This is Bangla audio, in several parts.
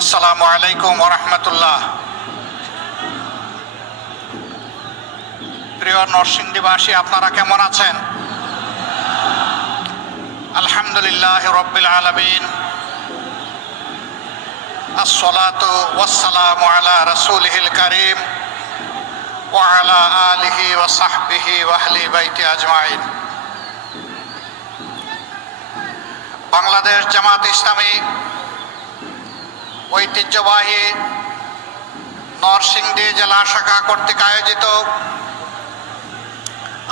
আসসালামু আলাইকুম ওয়া রাহমাতুল্লাহ। প্রিয় নরসিংদীবাসী, আপনারা কেমন আছেন? আলহামদুলিল্লাহ রাব্বিল আলামিন। আসসালাতু ওয়াসসালামু আলা রাসূলিহিল কারীম ওয়া আলা আলিহি ওয়া সাহবিহি ওয়া আহলি বাইতি আজমাইন। বাংলাদেশ জামাত ইসলামী ঐতিহ্যবাহী নরসিংদী জেলা শাখা কর্তৃক আয়োজিত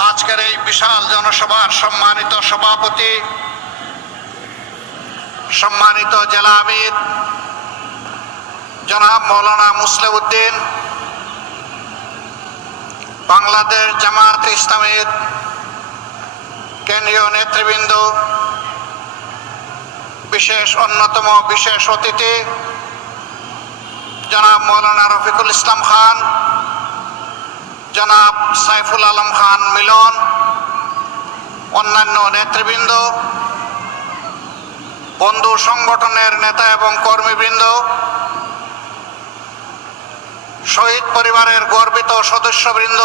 আজকের এই বিশাল জনসভার সম্মানিত সভাপতি, সম্মানিত জেলা আমির জনাব মৌলানা মুসলিম উদ্দিন, বাংলাদেশ জামাত ইসলামীর কেন্দ্রীয় নেতৃবৃন্দ, অন্যতম বিশেষ অতিথি জনাব মৌলানা রফিকুল ইসলাম খান, জনাব সাইফুল আলম খান মিলন, অন্যান্য নেতৃবৃন্দ, বন্ধু সংগঠনের নেতা এবং কর্মীবৃন্দ, শহীদ পরিবারের গর্বিত সদস্যবৃন্দ,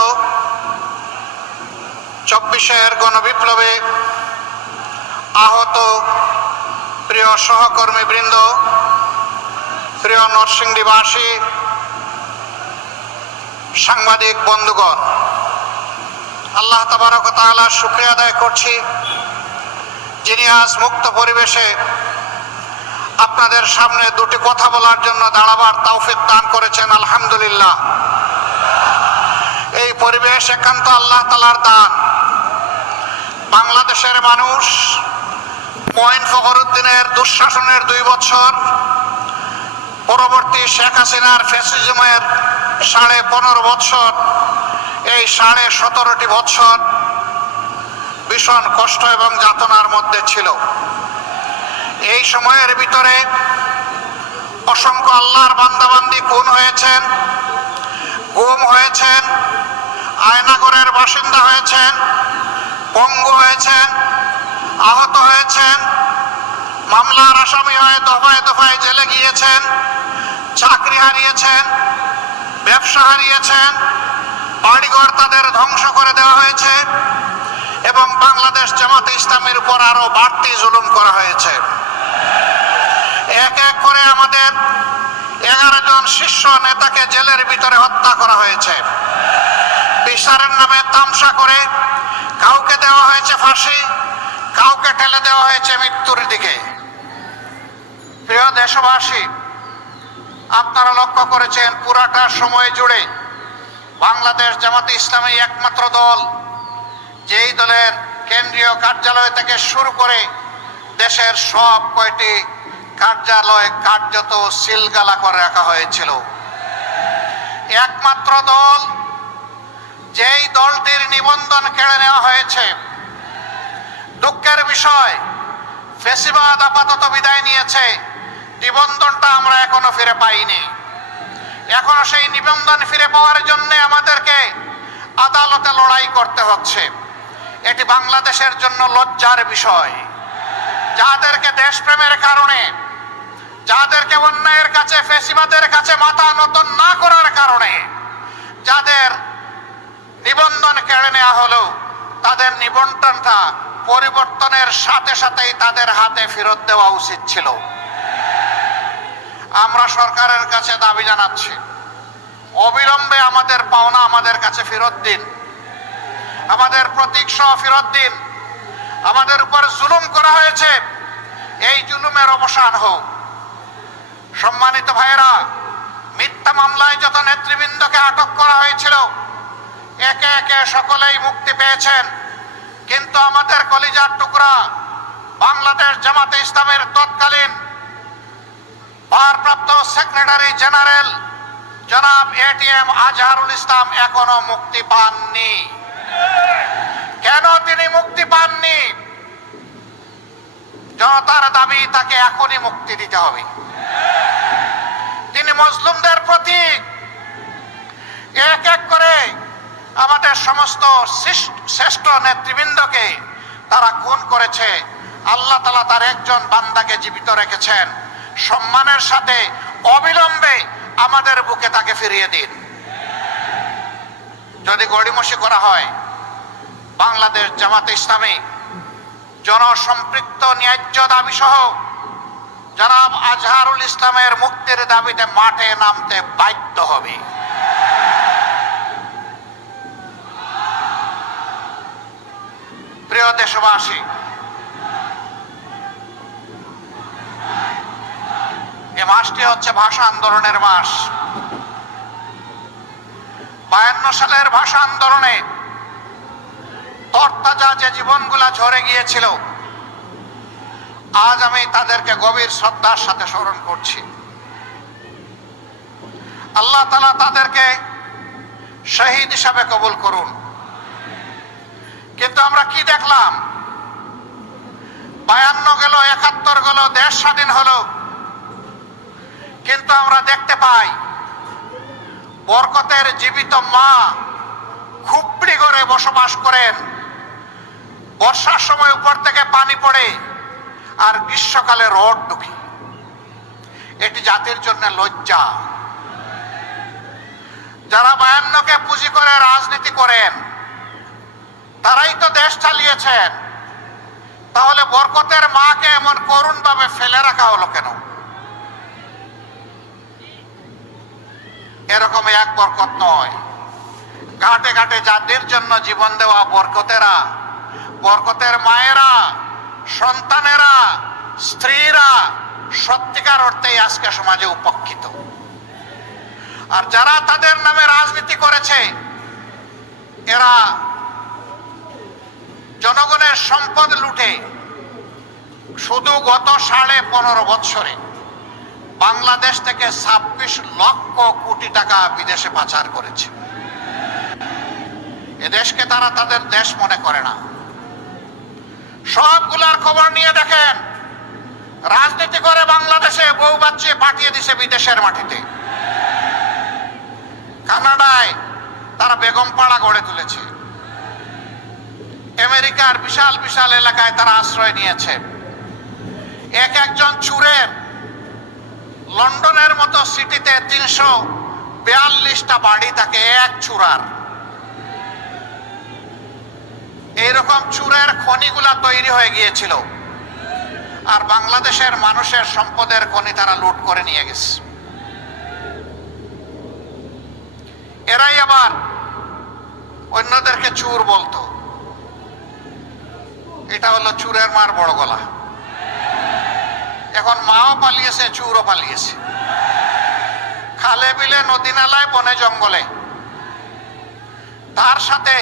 24-এর গণবিপ্লবে আহত প্রিয় সহকর্মীবৃন্দ, প্রিয় নরসিংদীবাসী, সাংবাদিক বন্ধুগণ, আল্লাহ তাবারক ওয়া তাআলার শুকরিয়া আদায় করছি যিনি আজ মুক্ত পরিবেশে আপনাদের সামনে দুটি কথা বলার জন্য দাঁড়াবার তৌফিক দান করেছেন। আলহামদুলিল্লাহ। এই পরিবেশ একান্ত আল্লাহ তাআলার দান। বাংলাদেশের মানুষ মঈন ফখরুদ্দিনের দুঃশাসনের 2 বছর, পরবর্তী শেখ হাসিনার ফ্যাসিজমের 15.5 বছর, এই 17.5 বছর ভীষণ কষ্ট এবং যাতনার মধ্যে ছিল। এই সময়ের ভিতরে অসংখ্য আল্লাহর বান্দাবান্দি খুন হয়েছেন, গুম হয়েছেন, আয়নাগরের বাসিন্দা হয়েছেন, পঙ্গু হয়েছেন, আহত হয়েছেন, মামলার আসামি হয়ে দফায় দফায় জেলে গিয়েছেন, চাকরি হারিয়েছেন, ব্যবসা হারিয়েছেন, বাড়িঘর তাদের ধ্বংস করে দেওয়া হয়েছে এবং বাংলাদেশ জামাতে ইসলামীর উপর আরো বাড়তি জুলুম করা হয়েছে। এক এক করে আমাদের 11 জন শীর্ষ নেতাকে জেলের ভিতরে হত্যা করা হয়েছে। বিচারের নামে তামসা করে কাউকে দেওয়া হয়েছে ফাঁসি, কাউকে ঠেলে দেওয়া হয়েছে মৃত্যুর দিকে। প্রিয় দেশবাসী, আপনারা লক্ষ্য করেছেন পুরাটা সময় জুড়ে বাংলাদেশ জামাতে ইসলামী একমাত্র দল যেই দলের কেন্দ্রীয় কার্যালয় থেকে শুরু করে দেশের সব কয়টি কার্যালয় কার্যত সিলগালা করে রাখা হয়েছিল। একমাত্র দল যেই দলটির নিবন্ধন কেড়ে নেওয়া হয়েছে। দুঃখের বিষয়, ফ্যাসিবাদ আপাতত বিদায় নিয়েছে, নিবন্ধনটা আমরা এখনো ফিরে পাইনি। এখনো সেই নিবন্ধন ফিরে পাওয়ার জন্য আমাদেরকে আদালতে লড়াই করতে হচ্ছে। এটি বাংলাদেশের জন্য লজ্জার বিষয়। যাদেরকে দেশপ্রেমের কারণে, যাদেরকে অন্যায়ের কাছে, ফ্যাসিবাদের কাছে মাথা নত না করার কারণে যাদের নিবন্ধন কেড়ে নেওয়া হলো, তাদের নিবন্ধনটা পরিবর্তনের সাথে সাথেই তাদের হাতে ফেরত দেওয়া উচিত ছিল। আমরা সরকারের কাছে দাবি জানাচ্ছি, অবিলম্বে আমাদের পাওনা আমাদের কাছে ফেরত দিন, আমাদের প্রতীক সহ ফেরত দিন। আমাদের উপর জুলুম করা হয়েছে, এই জুলুমের অবসান হোক। সম্মানিত ভাইয়েরা, মিথ্যা মামলায় যত নেতৃবৃন্দকে আটক করা হয়েছিল একে একে সকলেই মুক্তি পেয়েছেন, কিন্তু আমাদের কলিজার টুকরা বাংলাদেশ জামাতে ইসলামের তৎকালীন ভারপ্রাপ্ত সেক্রেটারি জেনারেল জনাব এটিএম আজহারুল ইসলাম এখনো মুক্তি পাননি। কেন তিনি মুক্তি পাননি? জনতার দাবি তাকে এখনই মুক্তি দিতে হবে। তিনি মজলুমদের প্রতীক। এক এক করে আমাদের সমস্ত শ্রেষ্ঠ নেতৃবৃন্দকে তারা খুন করেছে। আল্লাহ তাআলা তার একজন বান্দাকে জীবিত রেখেছেন, সম্মানের সাথে অবিলম্বে আমাদের বুকে তাকে ফিরিয়ে দিন। যদি গড়িমসি করা হয়, বাংলাদেশ জামাতে ইসলামী জনসম্পৃক্ত ন্যায্য দাবি সহ জনাব আজহারুল ইসলামের মুক্তির দাবিতে মাঠে নামতে বাধ্য হবে। প্রিয় দেশবাসী, এ মাসটি হচ্ছে ভাষা আন্দোলনের মাস। 52 সালের ভাষা আন্দোলনে তরতাজা যে জীবনগুলা ঝরে গিয়েছিল, আজ আমি তাদেরকে গভীর শ্রদ্ধার সাথে স্মরণ করছি। আল্লাহ তাআলা তাদেরকে শহীদ হিসাবে কবুল করুন। কিন্তু আমরা কি দেখলাম? 52 গেল, 71 গেল, দেশ স্বাধীন হলো, কিন্তু আমরা দেখতে পাই বরকতের জীবিত মা খুপড়ি ঘরে বসবাস করেন। বর্ষার সময় উপর থেকে পানি পড়ে আর গ্রীষ্মকালে রোদ ঢুকে। এটি জাতির জন্য লজ্জা। যারা 52কে পুঁজি করে রাজনীতি করেন, তারাই তো দেশ চালিয়েছেন। তাহলে বরকতের মাকে এমন করুণ ভাবে ফেলে রাখা হলো কেন? এরকম এক বরকত নয়, ঘাটে ঘাটে যাদের জন্য জীবন দেওয়া বরকতেরা, বরকতের মায়েরা, সন্তানেরা, স্ত্রীরা সত্যিকার অর্থেই আজকে সমাজে উপেক্ষিত। আর যারা তাদের নামে রাজনীতি করেছে, এরা জনগণের সম্পদ লুটে শুধু গত 15.5 বছরে বাংলাদেশ থেকে 26 লক্ষ কোটি টাকা বিদেশে পাচার করেছে। এদেশকে তারা তাদের দেশ মনে করে না। সবগুলার খবর নিয়ে দেখেন, রাজনীতি করে বাংলাদেশে বউ বাচ্চা পাঠিয়ে দিছে বিদেশের মাটিতে। কানাডায় তারা বেগমপাড়া গড়ে তুলেছে। আমেরিকার বিশাল বিশাল এলাকায় তারা আশ্রয় নিয়েছে। এক একজন চুরের লন্ডনের মতো সিটিতে 342টা বাড়ি থাকে এক চুরার। এইরকম চুরের খনিগুলা তৈরি হয়ে গিয়েছিল, আর বাংলাদেশের মানুষের সম্পদের খনি তারা লুট করে নিয়ে গেছে। এরাই আবার অন্যদেরকে চুর বলতো। এটা হলো চুরের মার বড় গলা। এখন মাও পালিয়েছে, চুরও পালিয়েছে। খালে বিলে, নদী নালায়, বনে জঙ্গলে। তার সাথে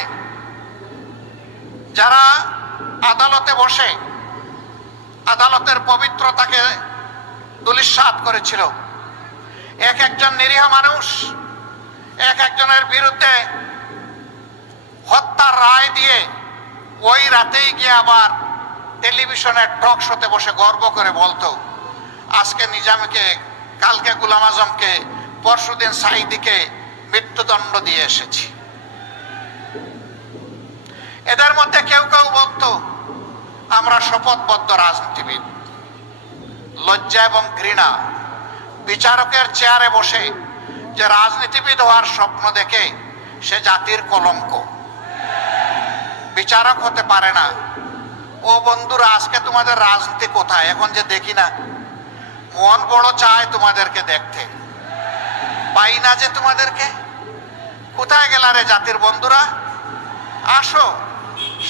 যারা আদালতে বসে আদালতের পবিত্রতাকে ধূলিসাৎ করেছিল, এক একজন নিরীহ মানুষ এক একজনের বিরুদ্ধে হত্যার রায় দিয়ে ওই রাতেই গিয়ে আবার টেলিভিশনের টক শোতে বসে গর্ব করে বলতো, আজকে নিজামীকে, কালকে গোলাম আজমকে, পরশুদিন সাঈদীকে মৃত্যুদণ্ড দিয়ে এসেছি। এদের মধ্যে কেউ কেউ বলতো, আমরা শপথবদ্ধ রাজনীতিবিদ। লজ্জা এবং ঘৃণা। বিচারকের চেয়ারে বসে যে রাজনীতিবিদ হওয়ার স্বপ্ন দেখে, সে জাতির কলঙ্ক। বিচারক হতে পারে না। ও বন্ধুরা, আজকে তোমাদের রাজনীতি কোথায়? এখন যে দেখি না, মন বড় চায় তোমাদেরকে দেখতে, পাই না যে তোমাদেরকে। কোথায় গেলা রে জাতির বন্ধুরা? আসো,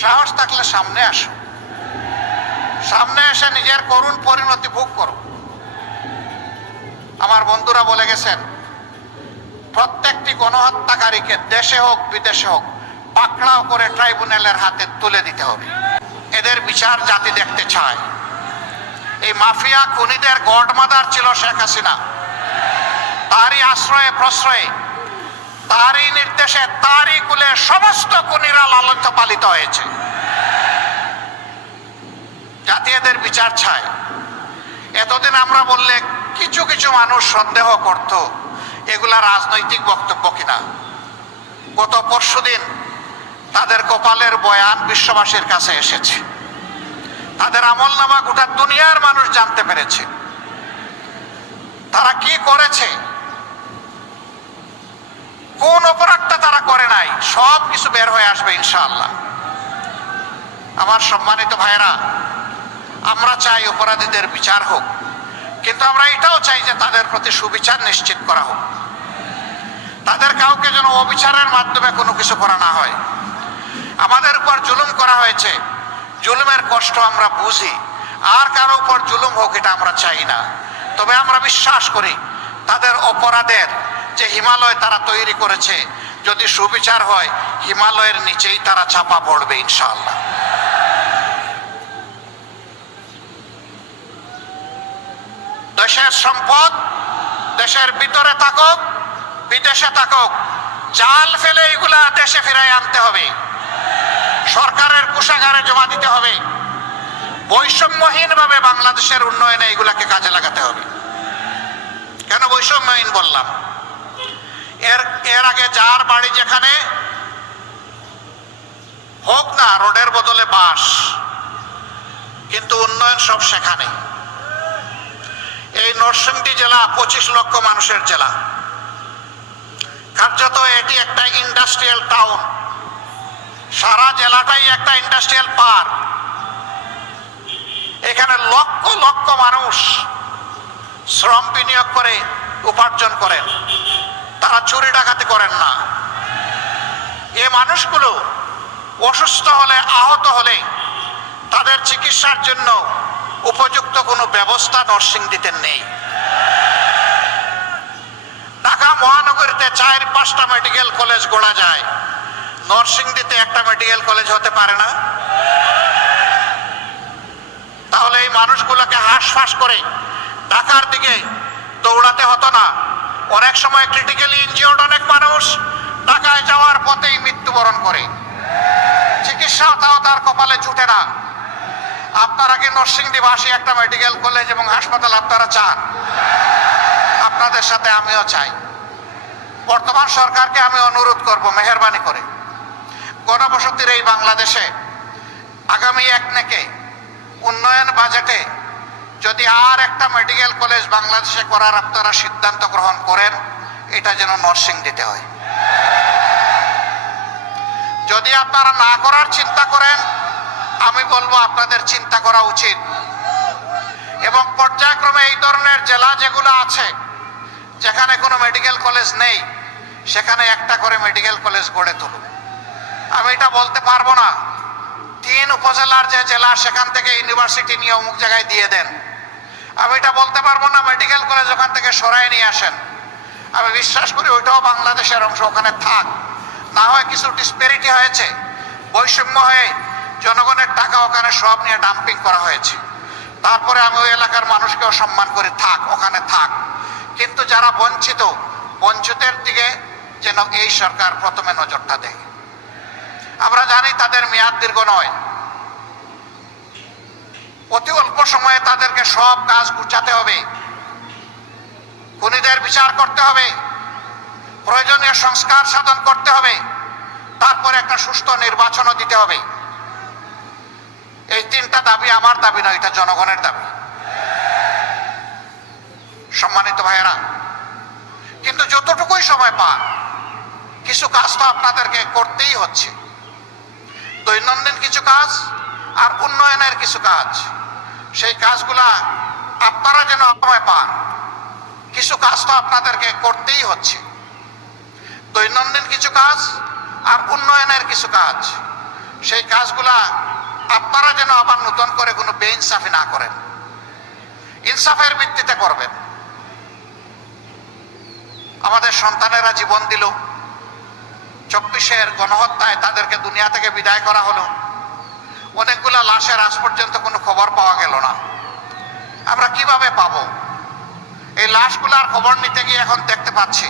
সাহস থাকলে সামনে আসো। সামনে এসে নিজের করুণ পরিণতি ভোগ করো। আমার বন্ধুরা বলে গেছেন, প্রত্যেকটি গণহত্যাকারীকে দেশে হোক বিদেশে হোক পাকড়াও করে ট্রাইব্যুনালের হাতে তুলে দিতে হবে। এদের বিচার জাতি দেখতে চায়। এই মাফিয়া খুনিদের গডমাদার ছিল শেখ হাসিনা। তারই আশ্রয়ে প্রশ্রয়ে, তারই নির্দেশে, তারই কুলে সমস্ত খুনিরা লালিত পালিত হয়েছে। জাতি এদের বিচার চায়। এতদিন আমরা বললে কিছু কিছু মানুষ সন্দেহ করত এগুলা রাজনৈতিক বক্তব্য কিনা। গত পরশুদিন তাদের কপালের বয়ান বিশ্ববাসীর কাছে এসেছে। তাদের আমলনামা গোটা দুনিয়ার মানুষ জানতে পেরেছে। তারা কি করেছে, কোন অপরাধটা তারা করে নাই, সব কিছু বের হয়ে আসবে ইনশাআল্লাহ। আমার সম্মানিত ভাইরা, আমরা চাই অপরাধীদের বিচার হোক, কিন্তু আমরা এটাও চাই যে তাদের প্রতি সুবিচার নিশ্চিত করা হোক। তাদের কাউকে যেন অবিচারের মাধ্যমে কোনো কিছু করা না হয়। আমাদের উপর জুলুম করা হয়েছে, জুলুমের কষ্ট আমরা বুঝি, আর কারো উপর জুলুম হোক এটা আমরা চাই না। তবে আমরা বিশ্বাস করি তাদের অপরাধের যে হিমালয় তারা তৈরি করেছে, যদি সুবিচার হয় হিমালয়ের নিচেই তারা চাপা পড়বে ইনশাআল্লাহ। দেশের সম্পদ দেশের ভিতরে থাকুক বিদেশে থাকুক, জাল ফেলে এগুলা দেশে ফিরাই আনতে হবে, সরকারের কোষাগারে জমা দিতে হবে। বৈষম্যহীনভাবে বাংলাদেশের উন্নয়নে এগুলাকে কাজে লাগাতে হবে। কেন বৈষম্যহীন বললাম? এর আগে যার বাড়ি যেখানে হোক না রোডের বদলে বাস, কিন্তু উন্নয়ন সব সেখানে। এই নরসিংদী জেলা 25 লক্ষ মানুষের জেলা, কার্যত এটি একটা ইন্ডাস্ট্রিয়াল টাউন, সারা জেলাটাই একটা ইন্ডাস্ট্রিয়াল পার্ক। এখানে লক্ষ লক্ষ মানুষ শ্রম বিনিয়োগ করে উপার্জন করেন, তারা চুরি ডাকাতি করেন না। এই মানুষগুলো অসুস্থ হলে, আহত হলে তাদের চিকিৎসার জন্য উপযুক্ত কোনো ব্যবস্থা নরসিংদীতে নেই। ঢাকা মহানগরীতে 4-5টা মেডিকেল কলেজ গড়া যায়, নরসিংদীতে একটা মেডিকেল কলেজ হতে পারে না। তাহলে এই মানুষগুলোকে হাঁসফাঁস করে ঢাকার দিকে দৌড়াতে হতো না। অনেক সময় ক্রিটিক্যালি ইনজিওর্ড অনেক মানুষ ঢাকায় যাওয়ার পথেই মৃত্যুবরণ করে, চিকিৎসাটাও তার কপালে জুটে না। আপনারা কি নরসিংদীবাসী একটা মেডিকেল কলেজ এবং হাসপাতাল আপনারা চান? আপনাদের সাথে আমিও চাই। বর্তমান সরকারকে আমি অনুরোধ করব, মেহেরবানি করে গণবসতির এই বাংলাদেশে আগামী 1 থেকে উন্নয়ন বাজেটে যদি আর একটা মেডিকেল কলেজ বাংলাদেশে করার আপনারা সিদ্ধান্ত গ্রহণ করেন, এটা যেন নরসিংদীতে হয়। যদি আপনারা না করার চিন্তা করেন, আমি বলবো আপনাদের চিন্তা করা উচিত, এবং পর্যায়ক্রমে এই ধরনের জেলা যেগুলো আছে যেখানে কোনো মেডিকেল কলেজ নেই, সেখানে একটা করে মেডিকেল কলেজ গড়ে তুলুন। আমি এটা বলতে পারবো না 3 উপজেলার যে জেলা সেখান থেকে ইউনিভার্সিটি নিয়ে অমুক জায়গায় দিয়ে দেন। আমি এটা বলতে পারবো না মেডিকেল কলেজ ওখান থেকে সরাই নিয়ে আসেন। আমি বিশ্বাস করি ওইটাও বাংলাদেশের অংশ, ওখানে থাক। না হয় কিছু ডিসপ্যারিটি হয়েছে, বৈষম্য হয়ে জনগণের টাকা ওখানে সব নিয়ে ডাম্পিং করা হয়েছে। তারপরে আমি ওই এলাকার মানুষকেও সম্মান করে থাক, ওখানে থাক। কিন্তু যারা বঞ্চিত, বঞ্চিতের দিকে যেন এই সরকার প্রথমে নজরটা দেয়। আমরা জানি তাদের মেয়াদ দীর্ঘ নয়, অতি অল্প সময়ে তাদেরকে সব কাজ গুছাতে হবে, খুনিদের বিচার করতে হবে, প্রয়োজনীয় সংস্কার সাধন করতে হবে, তারপরে একটা সুষ্ঠু নির্বাচনও দিতে হবে। এই 3টা দাবি আমার দাবি নয়, এটা জনগণের দাবি। সম্মানিত ভাইয়েরা, কিন্তু যতটুকুই সময় পান কিছু কাজ তো আপনাদেরকে করতেই হচ্ছে। দৈনন্দিন কিছু কাজ আর উন্নয়নের কিছু কাজ, সেই কাজগুলা আপনারা যেন সময় পান, কিছু কাজ তো আপনাদেরকে করতেই হচ্ছে। দৈনন্দিন কিছু কাজ আর উন্নয়নের কিছু কাজ, সেই কাজগুলা আপনারা যেন আবার নতুন করে কোনো বেইনসাফি না করেন, ইনসাফের ভিত্তিতে করবেন। আমাদের সন্তানেরা জীবন দিল, 24-এর গণহত্যায় তাদেরকে দুনিয়া থেকে বিদায় করা হলো, অনেকগুলা লাশের আজ পর্যন্ত কোনো খবর পাওয়া গেল না। আমরা কিভাবে পাবো? এই লাশগুলার খবর নিতে গিয়ে এখন দেখতে পাচ্ছি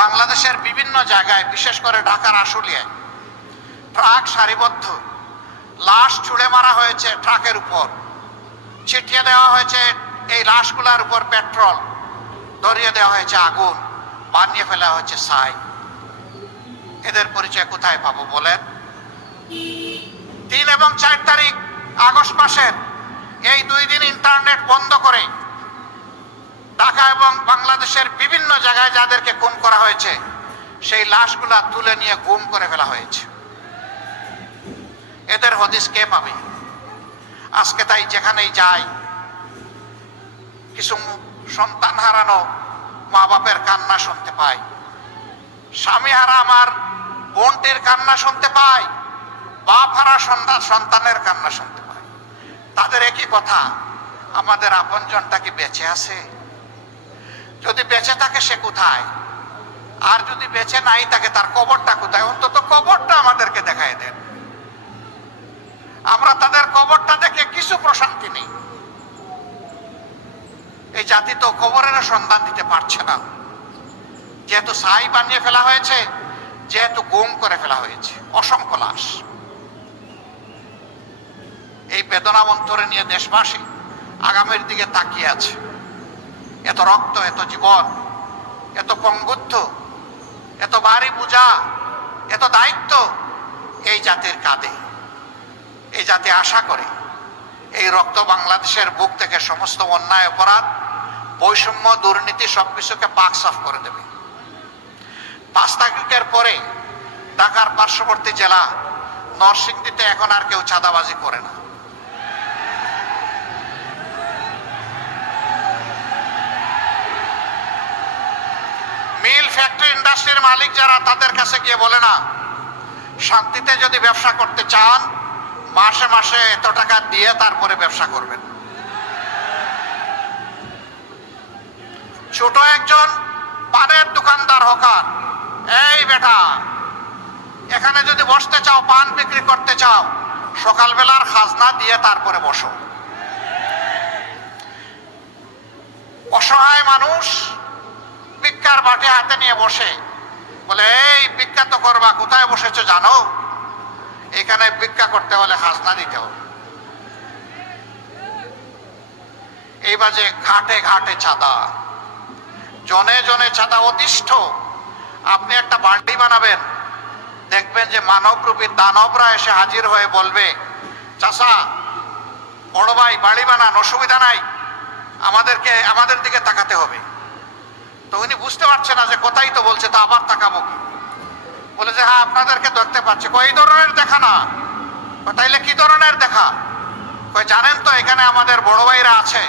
বাংলাদেশের বিভিন্ন জায়গায়, বিশেষ করে ঢাকার আশুলিয়ায় ট্রাক সারিবদ্ধ, লাশ ছুঁড়ে মারা হয়েছে ট্রাকের উপর, ছিটিয়ে দেওয়া হয়েছে এই লাশগুলার উপর পেট্রোল, ধরিয়ে দেওয়া হয়েছে আগুন, বানিয়ে ফেলা হয়েছে ছাই। এদের পরিচয় কোথায় পাবো বলেন? 3 এবং 4 তারিখ আগস্ট মাসের এই 2 দিন ইন্টারনেট বন্ধ করে ঢাকা এবং বাংলাদেশের বিভিন্ন জায়গায় যাদেরকে খুন করা হয়েছে সেই লাশগুলা তুলে নিয়ে গুম করে ফেলা হয়েছে। এদের হদিস কে পাবে? আজকে তাই যেখানেই যাই কিছু সন্তান হারানো মা বাপের কান্না শুনতে পাই, স্বামী হারা আমার বোনটির কান্না শুনতে পাই, বাপ হারা সন্তানের কান্না শুনতে পাই। তাদের একই কথা, আমাদের আপনজনটা কি বেঁচে আছে? যদি বেঁচে থাকে সে কোথায়? আর যদি বেঁচে নাই থাকে তার কবরটা কোথায়? অন্তত কবরটা আমাদেরকে দেখায় দেন। আমরা তাদের কবরটা দেখে কিছু প্রশান্তি নেই। এই জাতি তো কবরের সন্ধান দিতে পারছে না, যেহেতু ছাই বানিয়ে ফেলা হয়েছে, যেহেতু গুম করে ফেলা হয়েছে অসংখ্য লাশ। এই বেদনা অন্তরে নিয়ে দেশবাসী আগামীর দিকে তাকিয়ে আছে। এত রক্ত, এত জীবন, এত পঙ্গুত্ব, এত ভারী বোঝা, এত দায়িত্ব এই জাতির কাঁধে। এই জাতি আশা করে এই রক্ত বাংলাদেশের বুক থেকে সমস্ত অন্যায়, অপরাধ, বৈষম্য, দুর্নীতি সবকিছুকে পাক সাফ করে দেবে। 5 তারিখের পরে ঢাকার পার্শ্ববর্তী জেলা নরসিংদীতে এখন আর কেউ চাঁদাবাজি করে না। মিল, ফ্যাক্টরি, ইন্ডাস্ট্রির মালিক যারা, তাদের কাছে গিয়ে বলে না, শান্তিতে যদি ব্যবসা করতে চান মাসে মাসে এত টাকা দিয়ে তারপরে ব্যবসা করবেন। ছোট একজন পানের দোকানদার, হকার, এই বেটা এখানে যদি বসতে চাও, পান বিক্রি করতে চাও, সকালবেলার খাজনা দিয়ে তারপরে বসো। অসহায় মানুষ ভিক্ষার বাটি হাতে নিয়ে বসে, বলে এই ভিক্ষা তো করবা, কোথায় বসেছো জানো? এখানে ভিক্ষা করতে হলে খাজনা দিতে হবে। এই বাজে ঘাটে ঘাটে চাঁদা, জনে জনে চাঁদা অতিষ্ঠ। আপনি একটা বাড়ি বানাবেন, দেখবেন যে মানবরূপী দানবরা এসে হাজির হয়ে বলবে, চাচা, বড় ভাই বাড়ি বানান, অসুবিধা নাই, আমাদের দিকে তাকাতে হবে। তো উনি বুঝতে পারছে না যে কোথায় তো বলছে, তো আবার তাকাবো কি? বলে যে হ্যাঁ আপনাদেরকে ধরতে পারছে। এই ধরনের দেখা না। তাইলে কি ধরনের দেখা? জানেন তো এখানে আমাদের বড় ভাইরা আছে,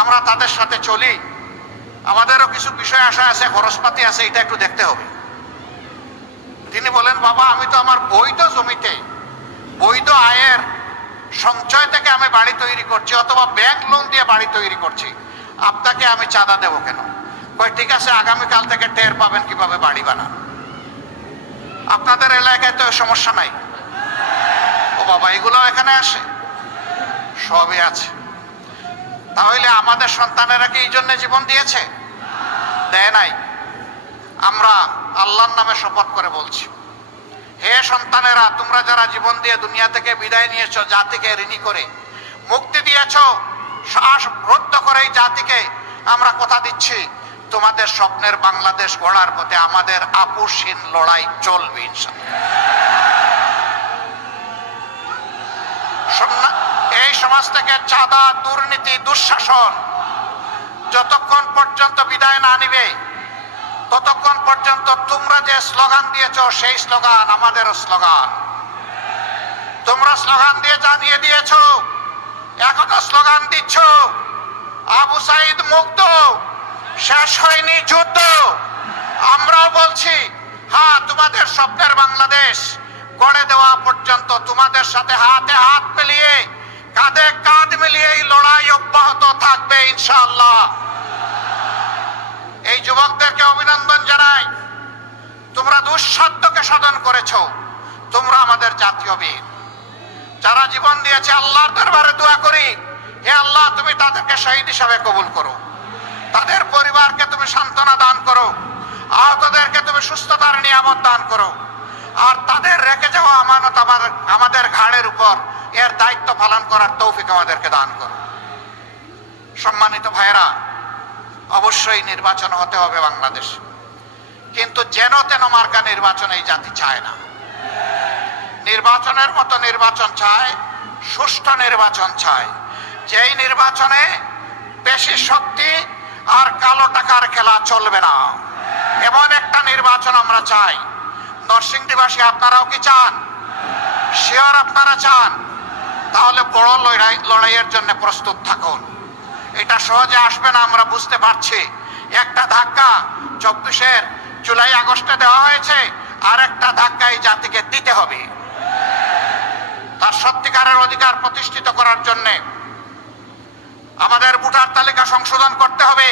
আমরা তাদের সাথে চলি, আমাদেরও কিছু বিষয় আসা আছে, খরচপাতি আছে, এটা একটু দেখতে হবে। তিনি বলেন, বাবা আমি তো আমার বৈধ জমিতে বৈধ আয়ের সঞ্চয় থেকে আমি বাড়ি তৈরি করছি, অথবা ব্যাংক লোন দিয়ে বাড়ি তৈরি করছি, আপনাকে আমি চাঁদা দেবো কেন? ঠিক আছে, আগামীকাল থেকে টের পাবেন কিভাবে বাড়ি বানান। আপনাদের এলাকায় তো সমস্যা নাই। ও বাবা, এগুলো এখানে আসে, সবই আছে। তাহলে আমাদের সন্তানেরা কি এই জন্য জীবন দিয়েছে? দেয় নাই। আমরা আল্লাহর নামে শপথ করে বলছি, হে সন্তানেরা, তোমরা যারা জীবন দিয়ে দুনিয়া থেকে বিদায় নিয়েছো, জাতিকে ঋণী করে মুক্তি দিয়েছো, শ্বাস রুদ্ধ করে এই জাতিকে আমরা কথা দিচ্ছি, তোমাদের স্বপ্নের বাংলাদেশ গড়ার পথে আমাদের আপোষহীন লড়াই চলবে ইনশাআল্লাহ। এই সমাজ থেকে চাঁদা, দুর্নীতি, দুঃশাসন যতক্ষণ পর্যন্ত বিদায় না নিবে, ততক্ষণ পর্যন্ত তোমরা যে স্লোগান দিয়েছো সেই স্লোগান আমাদেরও স্লোগান। তোমরা স্লোগান দিয়ে জানিয়ে দিয়েছো, এখনো স্লোগান দিচ্ছ, আবু সাইদ মুক্ত, শেষ হয়নি যুদ্ধ। আমরাও বলছি, হ্যাঁ তোমাদের স্বপ্নের বাংলাদেশ গড়ে দেওয়া পর্যন্ত তোমাদের সাথে হাতে হাত মিলিয়ে, কাঁধে কাঁধ মিলিয়ে এই লড়াই অব্যাহত থাকবে ইনশাআল্লাহ। এই যুবকদেরকে অভিনন্দন জানাই, তোমরা দুঃসাধ্যকে সাধন করেছো, তোমরা আমাদের জাতীয় বীর। যারা জীবন দিয়েছে, আল্লাহর দরবারে দোয়া করি, হে আল্লাহ তুমি তাদেরকে শহীদ হিসাবে কবুল করো, তাদের পরিবারকে তুমি সান্ত্বনা দান করো, আহতদেরকে তুমি সুস্থতার নিয়ামত দান করো, আর তাদের রেখে যাওয়া আমানত আমাদের ঘাড়ের উপর এর দায়িত্ব পালন করার তৌফিক আমাদেরকে দান করো। সম্মানিত ভাইরা, অবশ্যই নির্বাচন হতে হবে বাংলাদেশ, কিন্তু যেন তেন মার্কা নির্বাচন এই জাতি চায় না। নির্বাচনের মতো নির্বাচন চায়, সুষ্ঠু নির্বাচন চায়, যেই নির্বাচনে বেশি শক্তি আর কালো টাকার খেলা চলবে না। এমন একটা নির্বাচন আমরা চাই। নরসিংদীবাসী আপনারাও কি চান? শিওর আপনারা চান? তাহলে বড় লড়াইয়ের জন্য প্রস্তুত থাকুন। এটা সহজে আসবে না, আমরা বুঝতে পারছি। একটা ধাক্কা 24 জুলাই আগস্টে দেওয়া হয়েছে, আর একটা ধাক্কা এই জাতিকে দিতে হবে। তার সত্যিকারের অধিকার প্রতিষ্ঠিত করার জন্য আমাদের ভোটার তালিকা সংশোধন করতে হবে।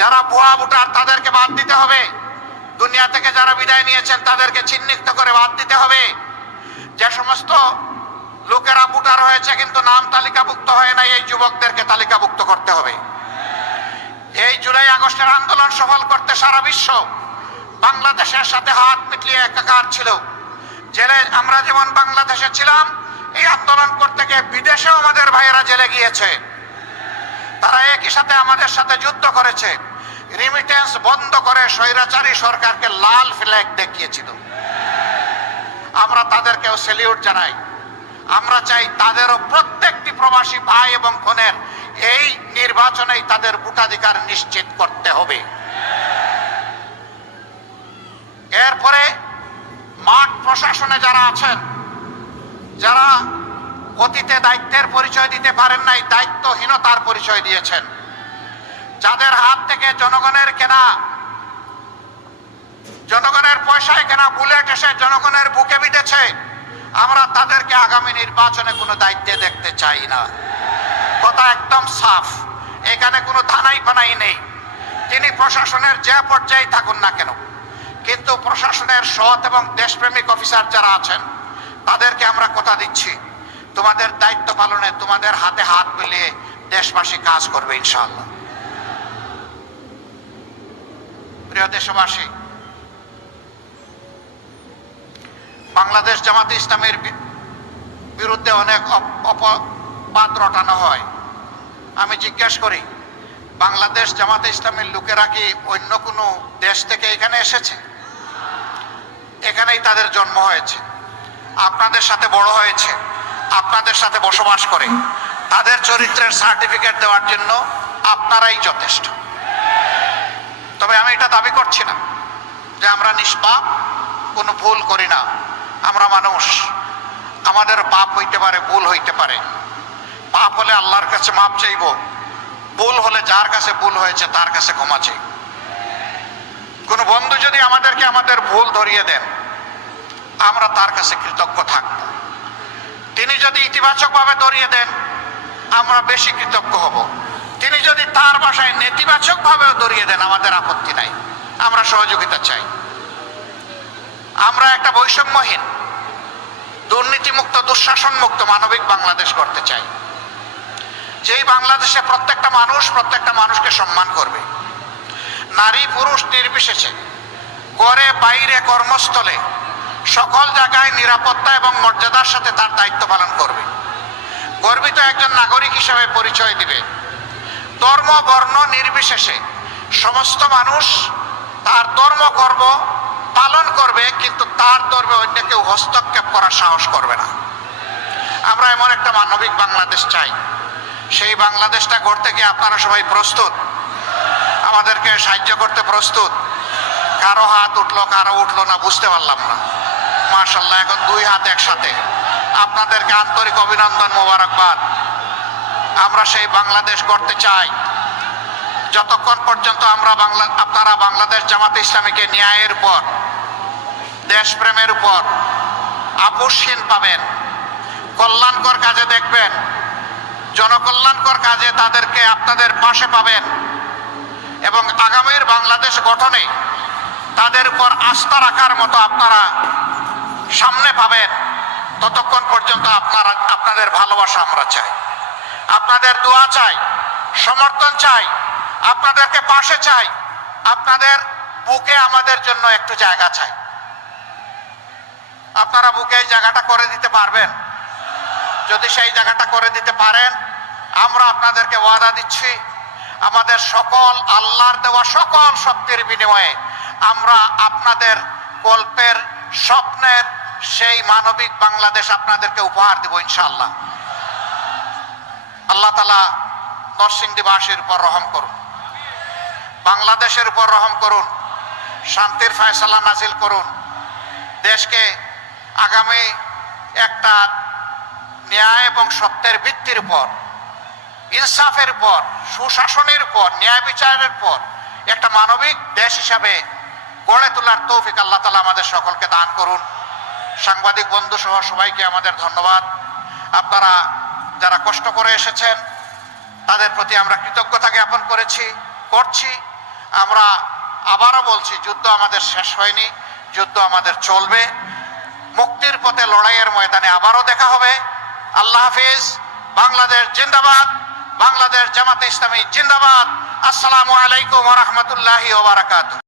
যারা ভুয়া ভোটার তাদেরকে বাদ দিতে হবে। দুনিয়া থেকে যারা বিদায় নিয়েছেন তাদেরকে চিহ্নিত করে বাদ দিতে হবে। যে সমস্ত লোকেরা ভোটার হয়েছে কিন্তু নাম তালিকাভুক্ত হয় না, এই যুবকদেরকে তালিকাভুক্ত করতে হবে। এই জুলাই আগস্টের আন্দোলন সফল করতে সারা বিশ্ব বাংলাদেশের সাথে হাত মিলিয়ে একাকার ছিল। জেলে আমরা যেমন বাংলাদেশে ছিলাম, এই আন্দোলন করতে গিয়ে বিদেশেও আমাদের ভাইয়েরা জেলে গিয়েছে। তারা একই সাথে আমাদের সাথে যুদ্ধ করেছে, রিমিটেন্স বন্ধ করে স্বৈরাচারী সরকারকে লাল ফ্ল্যাগ দেখিয়েছিল। আমরা তাদেরকেও স্যালিউট জানাই। আমরা চাই তাদেরও প্রত্যেকটি প্রবাসী ভাই এবং বোনের এই নির্বাচনেই তাদের ভোটাধিকার নিশ্চিত করতে হবে। এরপরে মাঠ প্রশাসনে যারা আছেন, যারা অতীতে দায়িত্বের পরিচয় দিতে পারেন নাই, দায়িত্বহীনতার পরিচয় দিয়েছেন, যাদের হাত থেকে জনগণের কেনা, জনগণের পয়সায় কেনা বুলেট এসে জনগণের বুকে বিঁধেছে, আমরা তাদেরকে আগামী নির্বাচনে কোনো দায়িত্বে দেখতে চাই না। কথা একদম সাফ, এখানে কোনো ধানাই পানাই নেই। তিনি প্রশাসনের যে পর্যায়ে থাকুন না কেন, কিন্তু প্রশাসনের সৎ এবং দেশপ্রেমিক অফিসার যারা আছেন তাদেরকে আমরা কথা দিচ্ছি, তোমাদের দায়িত্ব পালনে তোমাদের হাতে হাত মিলিয়ে দেশবাসী কাজ করবে ইনশাআল্লাহ। প্রিয় দেশবাসী, বাংলাদেশ জামাতে ইসলামের বিরুদ্ধে অনেক অপবাদ রটানো হয়। আমি জিজ্ঞেস করি, বাংলাদেশ জামাতে ইসলামের লোকেরা কি অন্য কোনো দেশ থেকে এখানে এসেছে? এখানেই তাদের জন্ম হয়েছে, আপনাদের সাথে বড় হয়েছে, আপনাদের সাথে বসবাস করে। তাদের চরিত্রের সার্টিফিকেট দেওয়ার জন্য আপনারাই যথেষ্ট। তবে আমি এটা দাবি করছি না যে আমরা নিষ্পাপ, কোনো ভুল করি না। আমরা মানুষ, আমাদের পাপ হইতে পারে, ভুল হইতে পারে। পাপ হলে আল্লাহর কাছে মাপ চাইব, ভুল হলে যার কাছে ভুল হয়েছে তার কাছে ক্ষমা চাই। কোনো বন্ধু যদি আমাদেরকে আমাদের ভুল ধরিয়ে দেন, আমরা তার কাছে কৃতজ্ঞ থাকব। তিনি যদি ইতিবাচকভাবে ধরিয়ে দেন, আমরা বেশি কৃতজ্ঞ হব। তিনি যদি তার ভাষায় নেতিবাচকভাবেও ধরিয়ে দেন, আমাদের আপত্তি নাই, আমরা সহযোগিতা চাই। আমরা একটা বৈষম্যহীন, দুর্নীতিমুক্ত, দুঃশাসনমুক্ত মানবিক বাংলাদেশ করতে চাই, যেই বাংলাদেশে প্রত্যেকটা মানুষকে সম্মান করবে, নারী পুরুষ নির্বিশেষে, ঘরে বাইরে কর্মস্থলে সকল জায়গায় নিরাপত্তা এবং মর্যাদার সাথে তার দায়িত্ব পালন করবে, গর্বিত একজন নাগরিক হিসেবে পরিচয় দিবে। ধর্ম বর্ণ নির্বিশেষে সমস্ত মানুষ তার ধর্ম কর্ম পালন করবে, কিন্তু তার ধর্মে অন্য কেউ হস্তক্ষেপ করার সাহস করবে না। আমরা এমন একটা মানবিক বাংলাদেশ চাই। সেই বাংলাদেশটা গড়তে গিয়ে আপনারা সবাই প্রস্তুত? আমাদেরকে সাহায্য করতে প্রস্তুত? কারো হাত উঠলো, কারো উঠলো না, বুঝতে পারলাম না। মাশাআল্লাহ, এখন দুই হাত একসাথে। আপনাদেরকে আন্তরিক অভিনন্দন, মোবারকবাদ। আমরা সেই বাংলাদেশ গড়তে চাই। যতক্ষণ পর্যন্ত আপনারা বাংলাদেশ জামাতে ইসলামীকে ন্যায়ের উপর, দেশপ্রেমের উপর আপোষহীন পাবেন, কল্যাণকর কাজে দেখবেন, জনকল্যাণকর কাজে তাদেরকে আপনাদের পাশে পাবেন এবং আগামীর বাংলাদেশ গঠনে তাদের উপর আস্থা রাখার মতো আপনারা সামনে পাবেন, ততক্ষণ পর্যন্ত আপনাদের ভালোবাসা আমরা চাই, আপনাদের দোয়া চাই, সমর্থন চাই, আপনাদেরকে পাশে চাই, আপনাদের বুকে আমাদের জন্য একটু জায়গা চাই। আপনারা বুকে এই জায়গাটা করে দিতে পারবেন? যদি সেই জায়গাটা করে দিতে পারেন, আমরা আপনাদেরকে ওয়াদা দিচ্ছি, আমাদের সকল আল্লাহর দেওয়া সকল শক্তির বিনিময়ে আমরা আপনাদের কল্পের স্বপ্নের সেই মানবিক বাংলাদেশ আপনাদেরকে উপহার দেব ইনশাআল্লাহ। আল্লাহ তাআলা নরসিংদীবাসীর উপর রহম করুন, বাংলাদেশের উপর রহম করুন, শান্তির ফয়সালা নাজিল করুন। দেশকে আগামী একটা ন্যায় এবং সত্যের ভিত্তির উপর, ইনসাফের উপর, সুশাসনের উপর, ন্যায় বিচারের উপর একটা মানবিক দেশ হিসাবে গড়ে তোলার তৌফিক আল্লাহ তাআলা আমাদের সকলকে দান করুন। সাংবাদিক বন্ধু সহ সবাইকে আমাদের ধন্যবাদ। আপনারা যারা কষ্ট করে এসেছেন তাদের প্রতি আমরা কৃতজ্ঞতা জ্ঞাপন করছি। আমরা আবারও বলছি, যুদ্ধ আমাদের শেষ হয়নি, যুদ্ধ আমাদের চলবে। মুক্তির পথে লড়াইয়ের ময়দানে আবারও দেখা হবে। আল্লাহ হাফিজ। বাংলাদেশ জিন্দাবাদ, বাংলাদেশ জামাতে ইসলামী জিন্দাবাদ। আসসালামু আলাইকুম ওয়া রাহমাতুল্লাহি ওয়া বারাকাতুহু।